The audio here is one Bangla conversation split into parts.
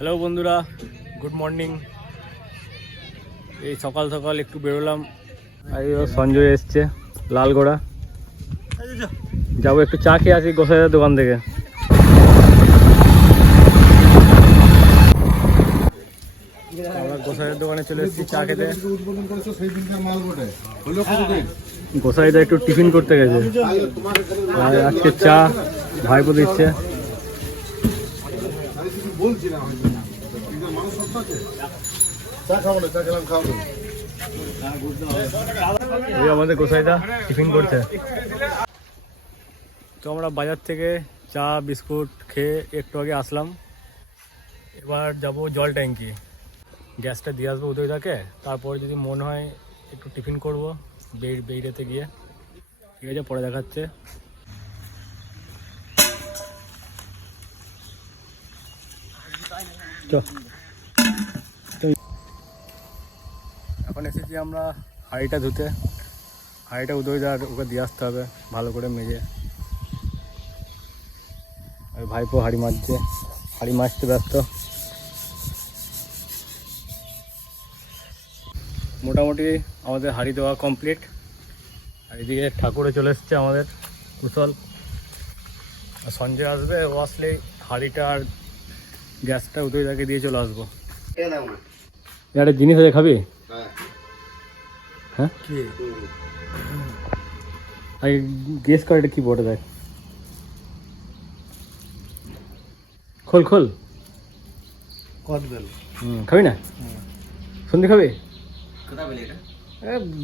হ্যালো বন্ধুরা, গুড মর্নিং। এই সকাল সকাল একটু বেরোলাম। আর সঞ্জয় এসছে লালগোড়া, যাবো একটু চা খেয়ে আসি গোসাইদার দোকান থেকে। আমরা গোসাইদার দোকানে চলে এসেছি চা খেতে। গোসাইদা একটু টিফিন করতে গেছে, আর আজকে চা ভাইপো দিচ্ছে। আমাদের গোসাইদা টিফিন করছে। তো আমরা বাজার থেকে চা বিস্কুট খেয়ে একটু আগে আসলাম। এবার যাব জল ট্যাঙ্কি, গ্যাসটা দিয়ে আসবো উদয়দাকে। তারপর যদি মন হয় একটু টিফিন করবো বেইরেতে গিয়ে। ঠিক আছে, পরে দেখাচ্ছে। এখন এসেছি আমরা হাঁড়িটা ধুতে। হাঁড়িটা উদয়দার ওকে দিয়ে আসতে হবে ভালো করে মেজে। আর ভাইপো হাঁড়ি মাজছে, হাঁড়ি মাজতে ব্যস্ত। মোটামুটি আমাদের হাঁড়ি দেওয়া কমপ্লিট। আর এদিকে ঠাকুরে চলে এসছে আমাদের কুশল। আর সঞ্জয় আসবে, ও আসলেই হাঁড়িটা আর গ্যাসটা উদয়দাকে দিয়ে চলে আসবো। একটা জিনিস আছে, খাবি? হ্যাঁ, আগে গেস কর এটা কি বটে। দেখ, খোল খোল। খাবি না? সন্ধে খাবি?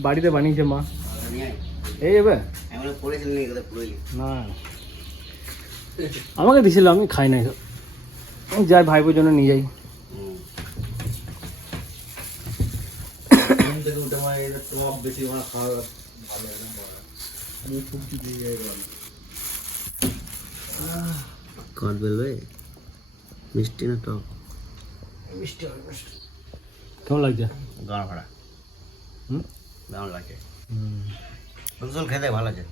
বাড়িতে বানিয়েছে মা। এই যাবে না, আমাকে দিছিল, আমি খাই না। যাই ভাইপোর জন্য নিয়ে যাই। মিষ্টি না টক? মিষ্টি হবে, মিষ্টি। কেমন লাগছে? গাড়া ভাড়া দারুণ লাগে। ফসল খেতে ভালো আছে।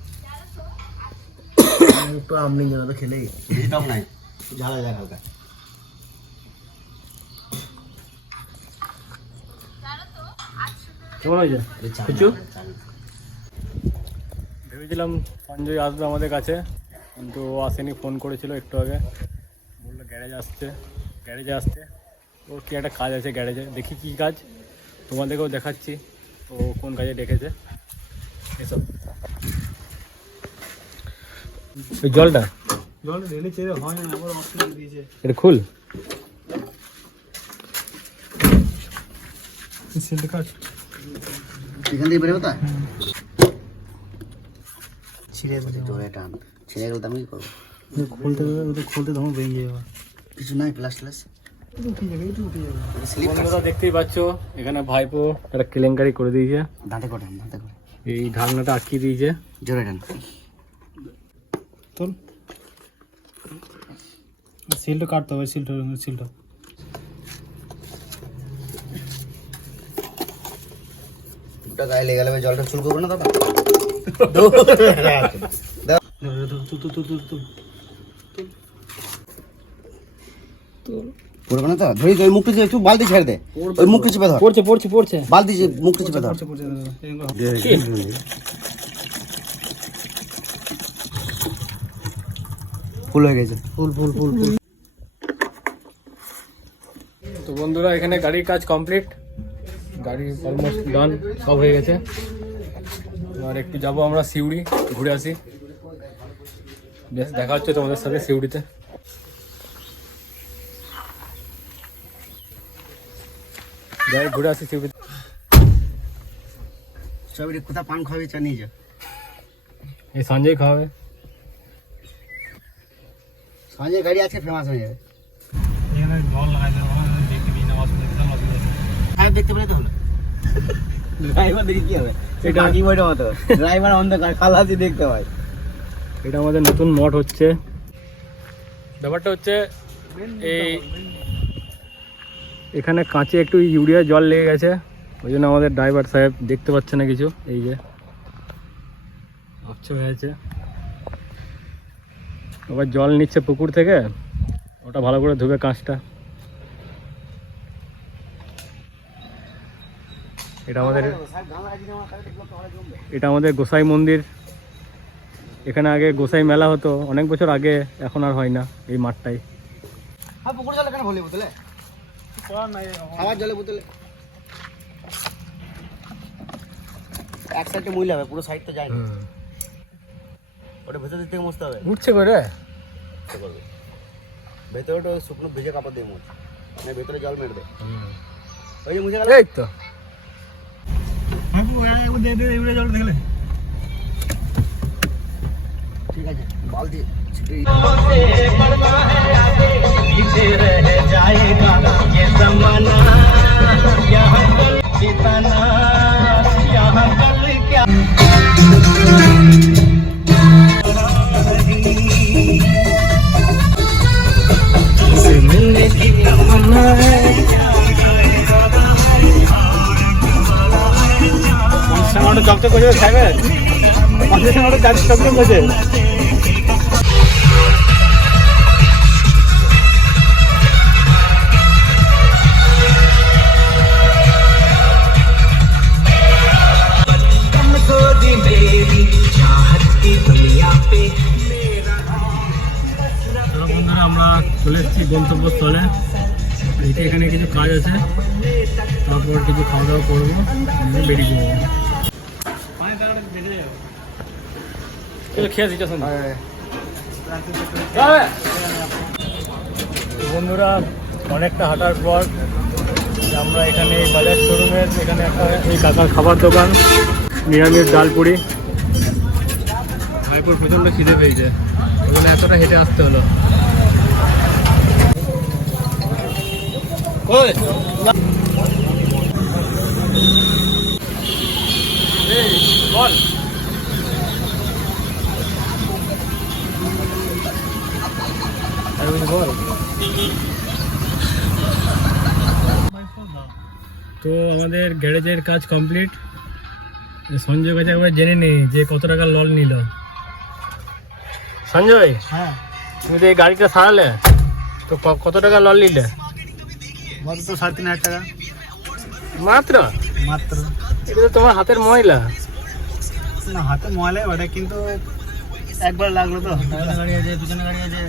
একটু আমনি যেন তো খেলেই টক নাই, ঝালা যায় হালকা। কেমন হয়েছে? কিছু ভেবেছিলাম সঞ্জয় আসবে আমাদের কাছে, কিন্তু ও আসেনি। ফোন করেছিল একটু আগে, বললো গ্যারেজে আসতে। ওর কি একটা কাজ আছে গ্যারেজে, দেখি কি কাজ, তোমাদেরকেও দেখাচ্ছি ও কোন কাজে ডেকেছে। এসব ওই জলটা ঢেলেছে, হয় না, আবার অফ দিয়েছে। এটা খুল, এখান থেকে বেরোবে তা ছিঁড়ে জোরে টান, ছিঁড়ে গেলে আমি কি করবো? খুলতে তখন ভেঙে যাবে। কিছু নাই, প্লাস দেখতেই পাচ্ছ এখানে ভাইপো একটা কেলেঙ্কারি করে দিয়েছে। দাঁতে করে এই ঢাকনাটা আটকে দিয়েছে। জোরে টান, তোল। সিলটা কাটতে হবে, সিলটা ওটা গায়ে লেগে গেলে জলটা চুল করবো না দাদা। পড়বে না তো, ধরি ওই মুখটা একটু বালতি ছেড়ে দে, ওই মুখটা চেপে ধর। পড়ছে বালতি যে মুখটা চেপে ধর। ফুল হয়ে গেছে, ফুল। তো বন্ধুরা, এখানে গাড়ির কাজ কমপ্লিট, গাড়ি অলমোস্ট ডান, সব হয়ে গেছে। আর একটু যাবো আমরা সিউড়ি, ঘুরে আসি। বেশ, দেখা হচ্ছে তোমাদের সাথে সিউড়িতে। যাই ঘুরে আসি সিউড়িতে। সবাই কোথা পান খাওয়াবি, চা নিয়ে যা। এই সঞ্জয় খাওয়াবে। সঞ্জয় গাড়ি আছে, ফেমাস হয়ে যাবে। দেখতে পেলে তো হলো। ড্রাইভার দেখি কি হবে, এটা কি বইটা মতো ড্রাইভার অন্ধকার খালাসি দেখতে হয়। এটা আমাদের নতুন মঠ হচ্ছে। ব্যাপারটা হচ্ছে এই এখানে কাঁচে একটু ইউরিয়া জল লেগে গেছে, ওই জন্য আমাদের ড্রাইভার সাহেব দেখতে পাচ্ছে না কিছু। এই যে আচ্ছা হয়ে আছে, আবার জল নিচ্ছে পুকুর থেকে, ওটা ভালো করে ধুবে কাঁচটা। এটা আমাদের গোসাই মন্দির। এখানে আগে গোসাই মেলা হতো অনেক বছর আগে, এখন আর হয় না এই মাঠটাই। পুকুর জলে কেন ভলি বোতলে খাবার জলে বোতলে এক সাইডে মহিলা হবে, পুরো সাইড তো যায় না। ওটা ভেতর দিক থেকে মুছতে হবে। উঠছে করে ভেতরে ওটা শুকনো ভিজে কাপড় দিয়ে মুছ, না ভেতরে জল মেরে দে। ওই যে মুছে গেল। এই তো জল দেখলে ঠিক আছে, বালতি ছিটে চকচক করছে খাইবে, চকচক করছে। বন্ধুরা আমরা চলে এসেছি গন্তব্যস্থলে। এখানে কিছু কাজ আছে, তারপর কিছু খাওয়া দাওয়া করবো, বেরিয়ে যাবো। খেয়ে দিচ্ছ বন্ধুরা, অনেকটা হাঁটার পর আমরা এখানে এই বাজার শোরুমের এখানে একটা এই কাকার খাবার দোকান, নিরামিষ ডাল পুরি। ভাইপুর প্রচণ্ড খিদে পেয়েছে, ওখানে এতটা হেঁটে আসতে হলো। বল বল। তো আমাদের গ্যারেজের কাজ কমপ্লিট। সঞ্জয় কাছে একবার জেনে নিই যে কত টাকা লোন নিল। সঞ্জয়, হ্যাঁ তুমি তো এই গাড়িটা সারালে, তো কত টাকা লোন নিলে? মাত্র 3,500 টাকা। মাত্র? মাত্র। এটা তো তোমার হাতের ময়লা। না হাতে ময়লাই ওটা, কিন্তু একবার লাগলো তো। গাড়ি আছে, পিছনে গাড়ি আছে।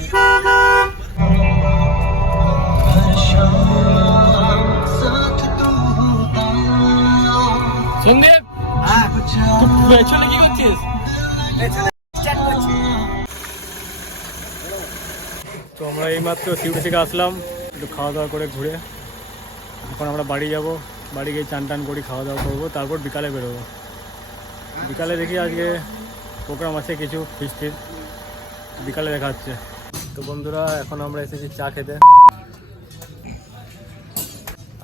সন্দীপ, তুই অ্যাকচুয়ালি কি করছিস? তো আমরা এইমাত্র সিউড়ি থেকে আসলাম, একটু খাওয়া দাওয়া করে ঘুরে এখন আমরা বাড়ি যাব। বাড়ি গিয়ে চান টান করি, খাওয়া দাওয়া করবো, তারপর বিকালে বেরোবো। বিকালে দেখি আজকে প্রোগ্রাম আছে কিছু, ফিস্টির, বিকালে দেখা হচ্ছে। তো বন্ধুরা এখন আমরা এসেছি চা খেতে।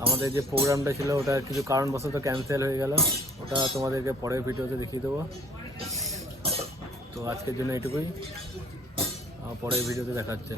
আমাদের যে প্রোগ্রামটা ছিল ওটা কিছু কারণবশত ক্যান্সেল হয়ে গেল, ওটা তোমাদেরকে পরের ভিডিওতে দেখিয়ে দেবো। তো আজকের জন্য এটুকুই, পরের ভিডিওতে দেখা হচ্ছে।